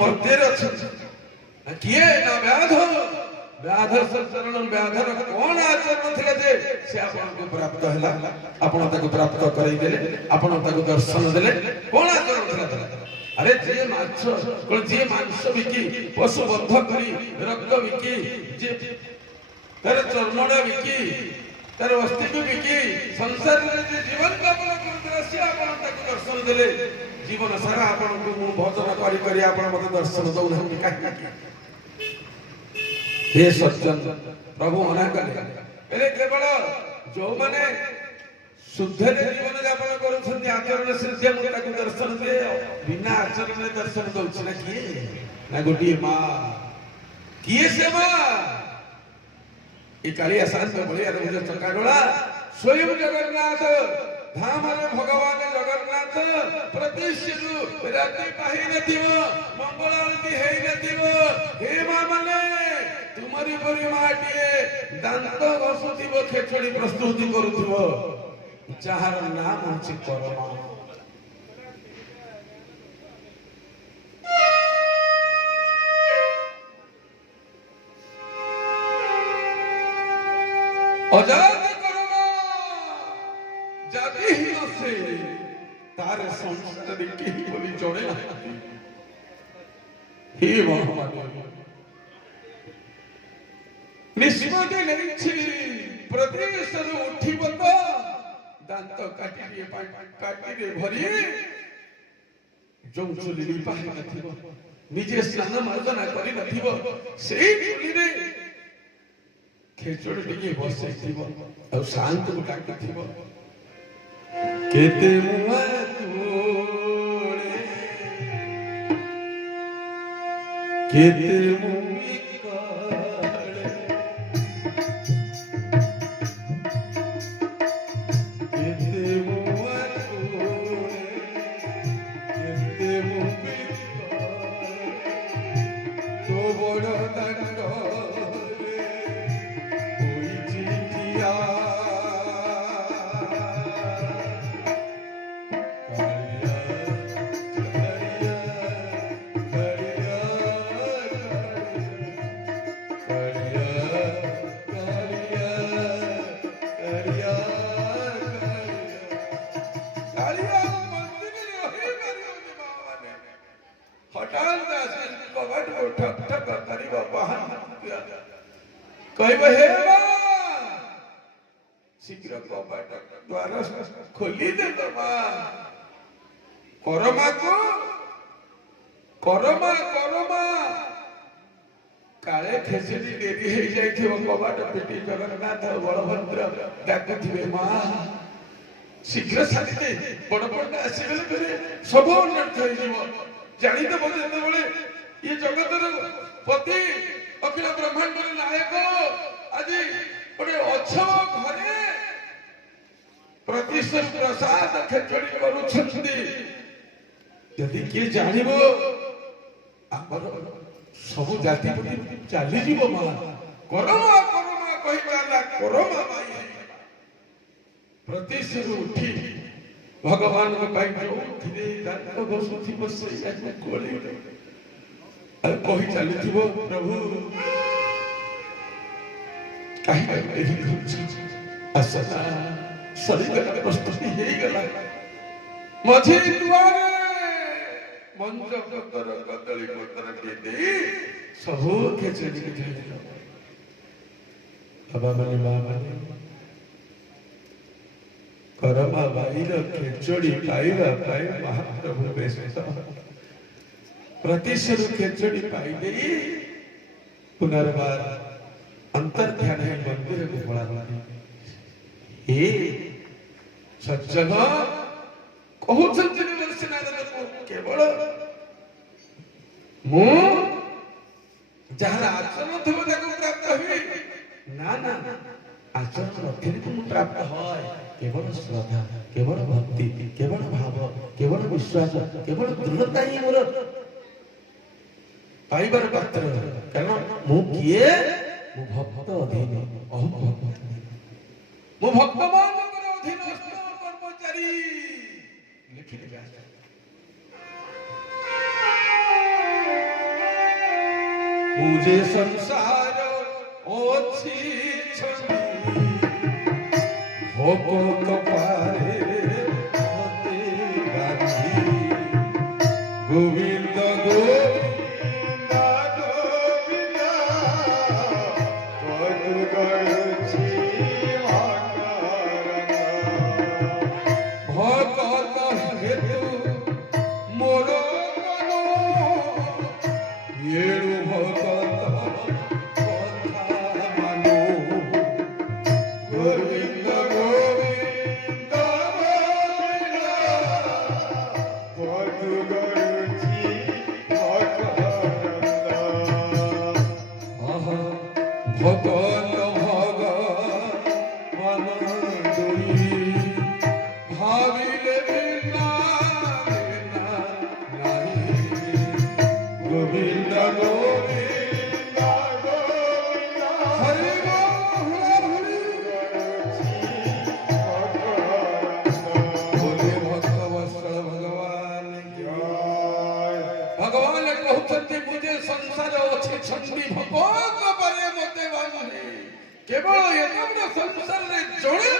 ମର୍ତ୍ତ୍ୟରେ ଅଛନ୍ତି କିଏ ନା ବ୍ୟାଧ ଚରଣ ବ୍ୟାଧର କଣ ଆଚରଣ ଥିଲା ଯେ ସେ ଆପଣଙ୍କୁ ପ୍ରାପ୍ତ ହେଲା ଆପଣ ତାକୁ ପ୍ରାପ୍ତ କରାଇଦେଲେ ଆପଣ ତାକୁ ଦର୍ଶନ ଦେଲେ କଣ ଆଚରଣ ଥିଲା अरे जे माछ कोन जे मांस बिकी पशु बंध करी रक्त बिकी जे तर चर्मडा बिकी तर अस्तित्व बिकी संसार रे जे जीवन यापन करतरा से आपण ताको दर्शन देले जीवन सारा आपण को मु भजन करी करी आपण मते दर्शन दउ नहीं काहे हे सज्जन प्रभु मना कले केवल जो माने शुद्ध जीवन यापन करुछन्ति आचरण सिद्ध मु ताको दर्शन दे बिना आचरण दर्शन दउछ ना किए ना गोटी मां किए से मां ए कालिया शांत बलिया रे चकाडोला स्वयं जगन्नाथ धाम रे भगवान जगन्नाथ प्रतिष्ठित राति पाहि नथिव मंगल आरती हेइ नथिव हे मां माने तुमरी परि माटिए दांत घसुथिव खेचड़ी प्रस्तुति करूथिव जहार नाम होछि करमा अजात करमा जाति ही से तारे संस्कार की बोली जोड़े हे भगवान निष्पत्ति नहीं छी प्रदेश उठिब तो दांत काटी भरी जो चुली पाहि नथिबो निजे स्नान मार्जना करि नथिबो सेही चुली रे खेचड़ी टिके बसैथिबो आ शांत को काटिथिबो केते मुआ तोड़े केते मुई काड़े केते मुआ तोड़े केते मुई काड़े तो बड़ दंड शीघ्र कबाट द्वार खोली दे करमा को करमा करमा काले खेचड़ी देरी हो जाए कबाट पेटी जगन्नाथ बलभद्र डाकुथिबे मां शीघ्र सारी दे बड़ बड़ आसीबे करे सब अनर्थ हो जीव जानि तो बोले बोले ये जगतर पति अखिल ब्रह्मांड नायक आज गोटे अछव घरे प्रतिष्ठित प्रसाद खेचड़ी करुछन्ति यदि किए जानिबो आमर सब जाति प्रति चली जीवो मां करमा करमा कहि पाला करमा माई प्रतिष्ठित उठी भगवान को पाई जो धीरे दांत घसुथि बसई आके कोली आ कहि चली जीवो प्रभु कहीं असना शरीर प्रस्तुति हो गला मझी दुआरे मंज पतर कदली पतर के दे सब खेचड़ी के जाइलो बाबा माने मां माने करमा बाईर खेचड़ी पाइबा पाई महाप्रभु बेसत प्रतिशत खेचड़ी पाई देई पुनर्बार अंतर ध्यान है मंदिर को बड़ा हे सज्जन कहू चंचनी वर्षनादन को केवल मु जहां आचरण थब ताको प्राप्त हुई ना ना आचरण नथिले को प्राप्त होय केवल श्रद्धा केवल भक्ति केवल भाव केवल विश्वास केवल दृढ़ता ही मोर पाइबार पात्र कारण मु किए मु भक्त अधीन अहम भक्त मु भक्त मानकर अधीनस्थ कर्मचारी लिखि दिया मुझे संसार ओछी छंदी होको कपारे होते गाठी गोविंद गोविंद गोविंद पद गळची भगत हेतु मोर येळु भगत कथा मानो गोविंद गोविंद गोविंद पद गळची भगत भगवान दुई भाविले बिना बिना नहीं गोविंद गोविंद गोविंद हरि बोले भक्त वत्सल भगवान की भगवान कहते मुझे संसार अच्छे छंदी भगवान परे मते बानी केवल एतम संसार रे जोड़े